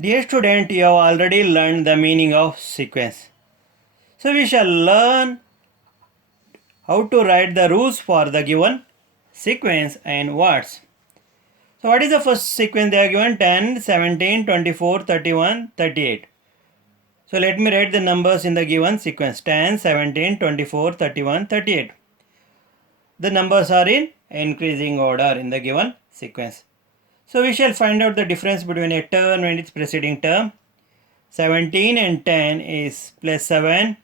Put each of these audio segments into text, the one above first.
Dear student, you have already learned the meaning of sequence. So we shall learn how to write the rules for the given sequence and words. So what is the first sequence they are given? 10, 17, 24, 31, 38. So let me write the numbers in the given sequence. 10, 17, 24, 31, 38. The numbers are in increasing order in the given sequence. So we shall find out the difference between a term and its preceding term. 17 and 10 is plus 7.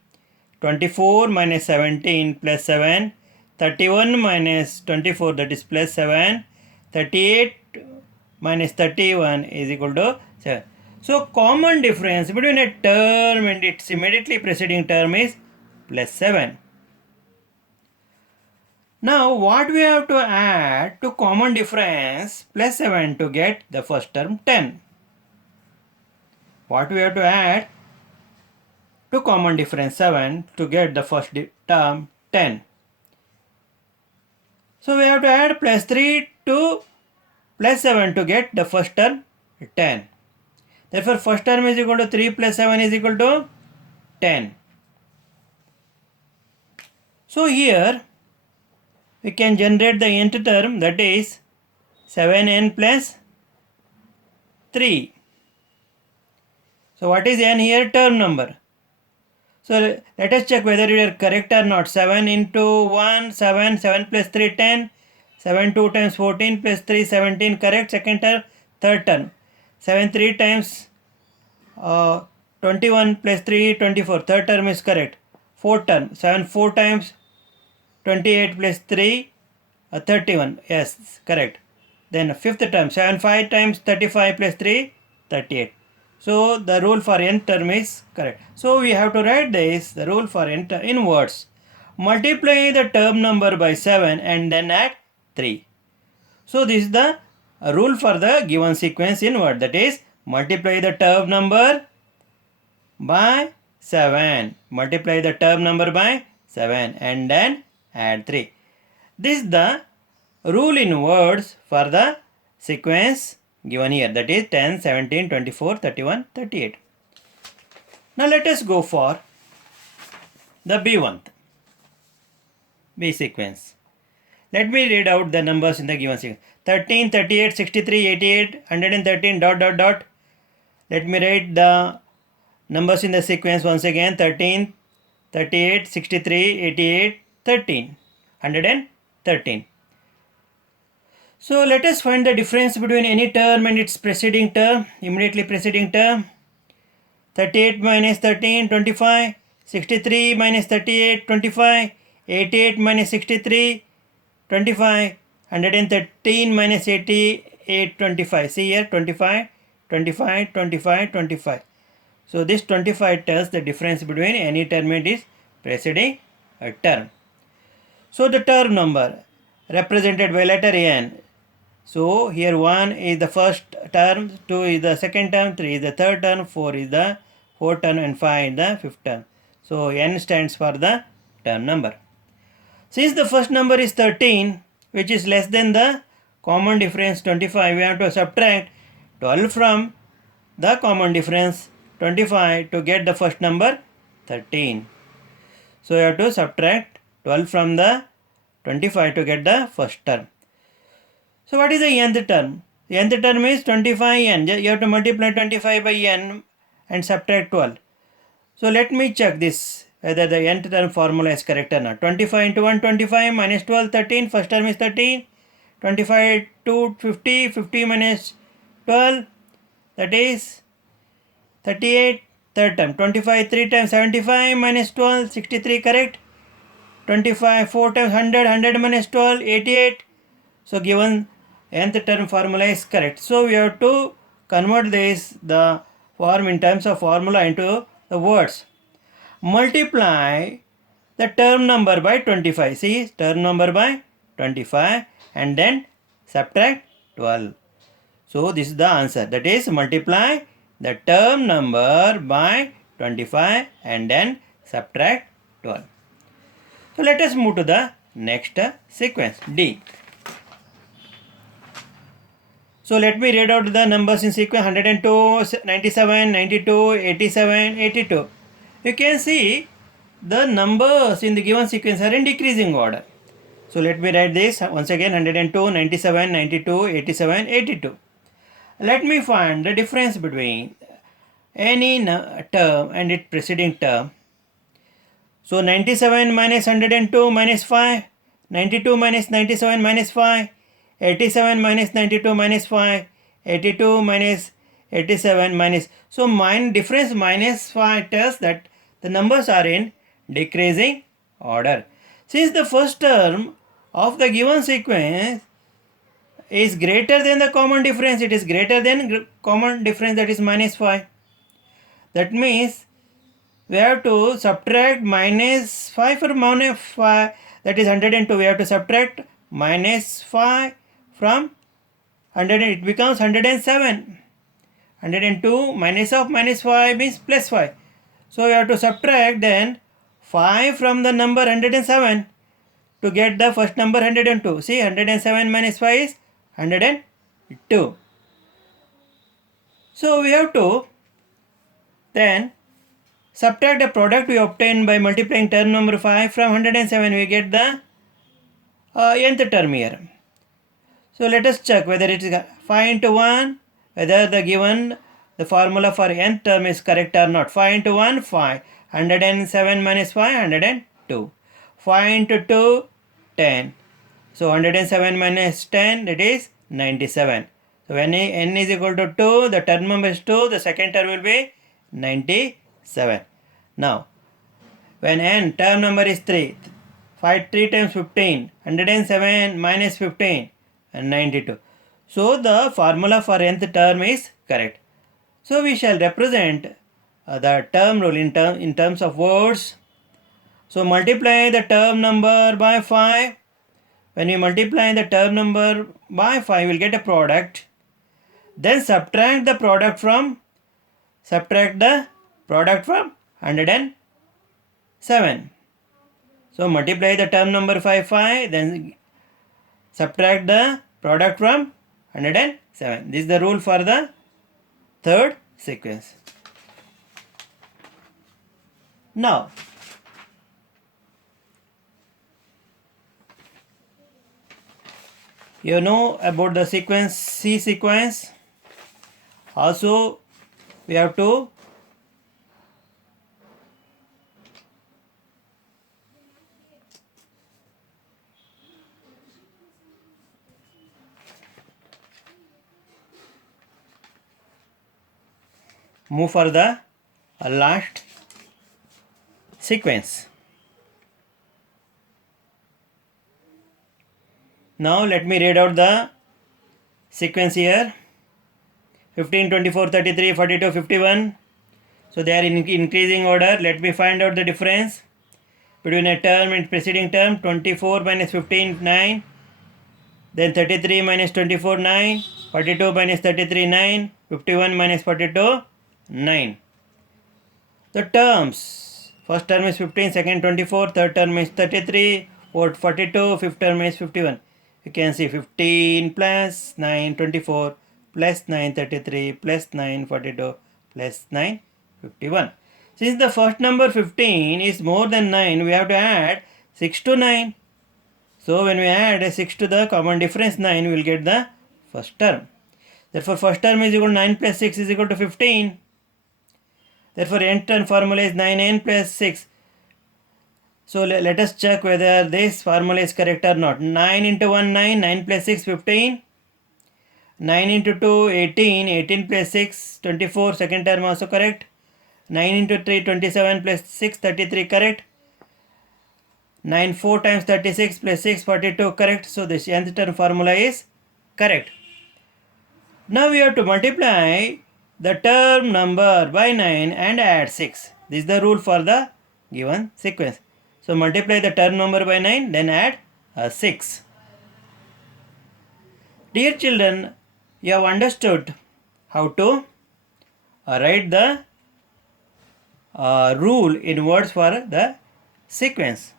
24 minus 17 plus 7. 31 minus 24, that is plus 7. 38 minus 31 is equal to 7. So common difference between a term and its immediately preceding term is plus 7. Now what we have to add to common difference plus 7 to get the first term 10? What we have to add to common difference 7 to get the first term 10? So we have to add plus 3 to plus 7 to get the first term 10. Therefore first term is equal to 3 plus 7 is equal to 10. So here we can generate the nth term, that is 7n plus 3. So what is n here? Term number. So let us check whether we are correct or not. 7 into 1, 7, 7 plus 3, 10. 7 2 times 14 plus 3, 17. Correct. Second term. Third term. 7 3 times 21 plus 3, 24. Third term is correct. Fourth term. 7 4 times 28 plus 3, 31. Yes, correct. Then fifth term. 7 5 times 35 plus 3, 38. So the rule for nth term is correct. So we have to write this, the rule for nth in words. Multiply the term number by 7 and then add 3. So this is the rule for the given sequence in word, that is multiply the term number by 7. Multiply the term number by 7 and then add 3. This is the rule in words for the sequence given here, that is 10, 17, 24, 31, 38. Now let us go for the B sequence. Let me read out the numbers in the given sequence. 13, 38, 63, 88, 113, dot dot dot. Let me write the numbers in the sequence once again. 13, 38, 63, 88, 13, 113. So let us find the difference between any term and its preceding term, immediately preceding term. 38 minus 13, 25. 63 minus 38, 25. 88 minus 63, 25. 113 minus 88, 25. See here, 25, 25, 25, 25. So this 25 tells the difference between any term and its preceding term. So the term number represented by letter n. So here 1 is the first term, 2 is the second term, 3 is the third term, 4 is the fourth term, and 5 is the fifth term. So n stands for the term number. Since the first number is 13, which is less than the common difference 25, we have to subtract 12 from the common difference 25 to get the first number 13. So you have to subtract 12 from the 25 to get the first term. So what is the nth term? The nth term is 25n. You have to multiply 25 by n and subtract 12. So let me check this, whether the nth term formula is correct or not. 25 into 1, 25 minus 12, 13. First term is 13. 25 to 50, 50 minus 12, that is 38. Third term, 25 3 times 75 minus 12, 63, correct. 25 4 times 100, 100 minus 12, 88. So given nth term formula is correct. So we have to convert this, the form in terms of formula, into the words. Multiply the term number by 25. See, term number by 25 and then subtract 12. So this is the answer. That is, multiply the term number by 25 and then subtract 12. So let us move to the next sequence, D. So let me read out the numbers in sequence: 102, 97, 92, 87, 82. You can see the numbers in the given sequence are in decreasing order. So let me write this once again: 102, 97, 92, 87, 82. Let me find the difference between any term and its preceding term. So 97 minus 102 minus 5, 92 minus 97 minus 5, 87 minus 92 minus 5, 82 minus 87 minus. So difference minus 5 tells that the numbers are in decreasing order. Since the first term of the given sequence is greater than the common difference, it is greater than common difference, that is minus 5. That means we have to subtract minus 5 from minus 5, that is 102. We have to subtract minus 5 from 100, it becomes 107. 102 minus of minus 5 means plus 5. So we have to subtract then 5 from the number 107 to get the first number 102. See, 107 minus 5 is 102. So we have to then subtract the product we obtained by multiplying term number 5 from 107. We get the nth term here. So let us check whether it is 5 into 1, whether the formula for nth term is correct or not. 5 into 1, 5. 107 minus 5, 102. 5 into 2, 10. So 107 minus 10, that is 97. So when n is equal to 2, the term number is 2, the second term will be 97. Now, when n term number is 3, 3 times 15, 107 minus 15 and 92. So the formula for nth term is correct. So we shall represent the term rule in terms of words. So multiply the term number by 5. When we multiply the term number by 5, we will get a product. Then subtract the product from 107. So multiply the term number 5, then subtract the product from 107. This is the rule for the third sequence. Now, you know about the sequence, C sequence. Also, we have to move for the last sequence. Now let me read out the sequence here: 15, 24, 33, 42, 51. So they are in increasing order. Let me find out the difference between a term and preceding term. 24 minus 15, 9. Then 33 minus 24, 9. 42 minus 33, 9. 51 minus 42, 9. The terms: first term is 15, second 24, third term is 33, fourth 42, fifth term is 51. You can see 15 plus 9, 24, plus 9, 33, plus 9, 42, plus 9, 51. Since the first number 15 is more than 9, we have to add 6 to 9. So when we add 6 to the common difference 9, we will get the first term. Therefore first term is equal to 9 plus 6 is equal to 15. Therefore nth term formula is 9n plus 6. So let us check whether this formula is correct or not. 9 into 1, 9. 9 plus 6, 15. 9 into 2, 18. 18 plus 6, 24. Second term also correct. 9 into 3, 27 plus 6, 33 correct. 9 4 times 36 plus 6, 42 correct. So this nth term formula is correct. Now we have to multiply the term number by 9 and add 6. This is the rule for the given sequence. So multiply the term number by 9, then add 6. Dear children, you have understood how to write the rule in words for the sequence.